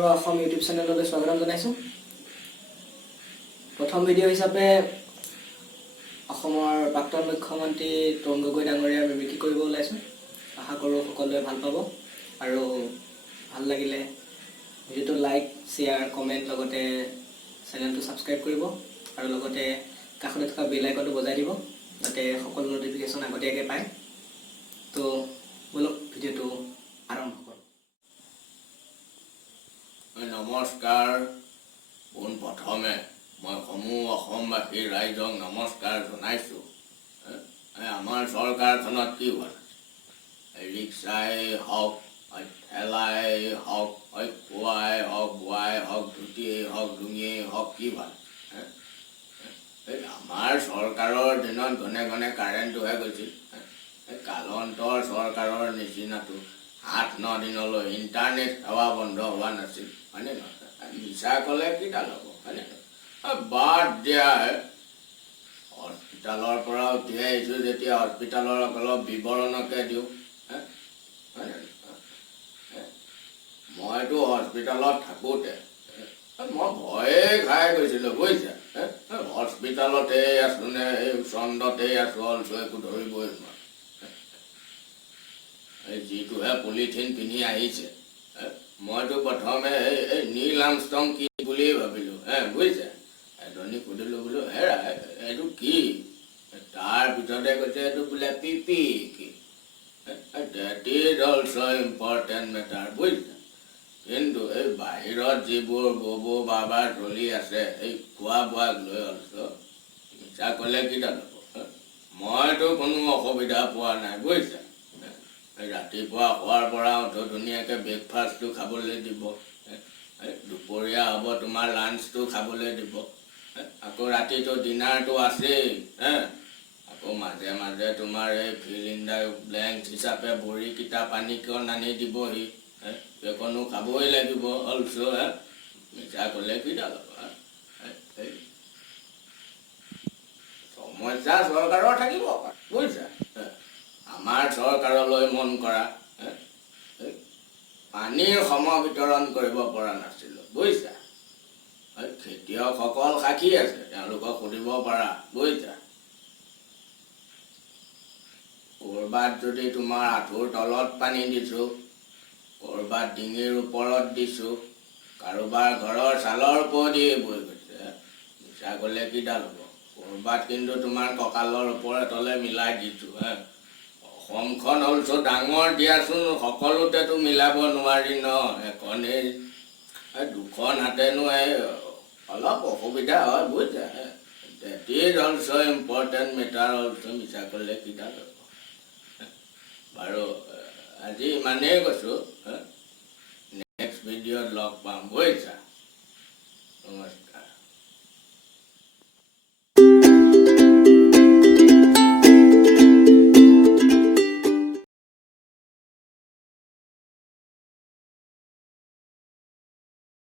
Barua Assam YouTube চেনেললৈ স্বাগতম জনাইছো। প্ৰথম ভিডিঅ' হিচাপে অসমৰ প্ৰাক্তন মুখ্যমন্ত্ৰী তৰুণ গগৈ ডাঙৰীয়াৰ মিমিক্ৰি কৰিব ওলাইছো। আশা কৰোঁ সকলোৱে ভাল পাব আৰু ভাল লাগিলে ভিডিঅ'টো লাইক, শ্বেয়াৰ, কমেণ্ট লগতে চেনেলটো ছাবস্ক্ৰাইব কৰিব আৰু লগতে কাষতে থকা বেল আইকনটো বজাই দিব যাতে সকলো নটিফিকেশ্যন আগতীয়াকৈ পায়। তো বলক ভিডিঅ'টো আৰম্ভ কৰোঁ। নমস্কাৰ। পোনপ্ৰথমে মই সমূহ অসমবাসী ৰাইজক নমস্কাৰ জনাইছোঁ। আমাৰ চৰকাৰখনত কি হোৱা ৰিক্সাই হওক, ঠেলাই হওক, খোৱাই হওক, বোৱাই হওক, ধুতিয়েই হওক, লুঙিয়েই হওক, কি ভাল আমাৰ চৰকাৰৰ দিনত ঘনে ঘনে কাৰেণ্টটোহে গৈছিল। কালন্তৰ চৰকাৰৰ নিচিনাটো 8-9 দিনলৈ ইণ্টাৰনেট সেৱা বন্ধ হোৱা নাছিল, হয়নে নহয়? মিছা ক'লে কি ডাল হ'ব, হয়নে নহয়? বাদ দিয়াহে হস্পিটালৰ পৰা উঠি আহিছোঁ যেতিয়া হস্পিটালৰ অলপ বিৱৰণকে দিওঁ, হয়নে নহয়? মইতো হস্পিটালত থাকোঁতে মই ভয়ে খাই গৈছিলোঁ, বুজিছা। হস্পিটালতেই আছোঁ নে এই চন্দ্ৰতেই আছোঁ, অলছো একো ধৰিবই নোৱাৰোঁ। যিটোহে পলিথিন পিন্ধি আহিছে, মইতো প্ৰথমে এই নীল আৰ্মষ্ট্ৰং কি বুলি ভাবিলোঁ, বুজিছে। এজনী সুধিলোঁ বোলো হেৰা এইটো কি? তাৰ ভিতৰতে কৈছে এইটো বোলে পিপি কি। That is also' important matter, বুজিছে। কিন্তু এই বাহিৰত যিবোৰ ববো বাবা চলি আছে এই খোৱা বোৱাক লৈ অলছ' মিছা ক'লে কি ডাল হ'ব। মইতো কোনো অসুবিধা পোৱা নাই, বুজিছে। ৰাতিপুৱা খোৱাৰ পৰা ধুনীয়াকৈ ব্ৰেকফাষ্টটো খাবলৈ দিব, দুপৰীয়া হ'ব তোমাৰ লাঞ্চটো খাবলৈ দিব, আকৌ ৰাতিটো ডিনাৰটো আছেই, আকৌ মাজে মাজে তোমাৰ এই ফিল ইন দ্য ব্লেংক হিচাপে বড়িকেইটা পানীকণ আনি দিবহি, সেইকণো খাবই লাগিব অলছ'। মিছা ক'লে কি ডাল হ'ব। সমস্যা চৰকাৰৰ থাকিব, বুজিছা। আমাৰ চৰকাৰলৈ মন কৰা, পানীৰ সম বিতৰণ কৰিব পৰা নাছিলোঁ, বুজিছা। খেতিয়কসকল সাক্ষী আছে, তেওঁলোকক সুধিব পাৰা, বুজিছা। ক'ৰবাত যদি তোমাৰ আঁঠুৰ তলত পানী দিছোঁ, ক'ৰবাত ডিঙিৰ ওপৰত দিছোঁ, কাৰোবাৰ ঘৰৰ ছালৰ ওপৰেদি বৈ গৈছে, মিছা ক'লে কি ডাল হ'ব। ক'ৰবাত কিন্তু তোমাৰ কঁকালৰ ওপৰে তলে মিলাই দিছোঁ। অসমখন অলছো ডাঙৰ দিয়াচোন, সকলোতেতো মিলাব নোৱাৰি ন। এখনেই দুখন হাতেনো অলপ অসুবিধা হয়, বুজিছা। That is also' important matter also', মিছা ক'লে কি ডাল হ'ব। বাৰু আজি ইমানেই কৈছোঁ, নেক্সট ভিডিঅ'ত লগ পাম, বুজিছা। নমস্কাৰ।